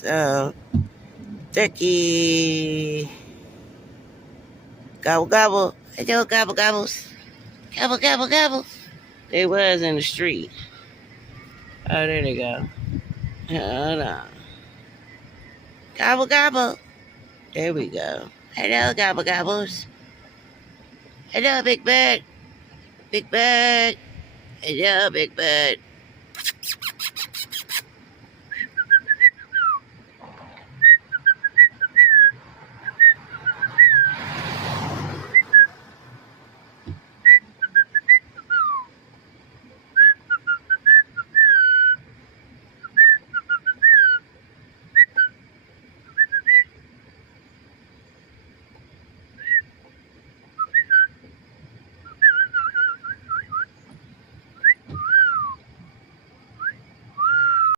So, turkey. Gobble, gobble. Hello, gobble, gobbles. Gobble, gobble, gobble. They was in the street. Oh, there they go. Hold on. Gobble, gobble. There we go. Hello, gobble, gobbles. Hello, Big Bird. Big Bird. Hello, Big Bird.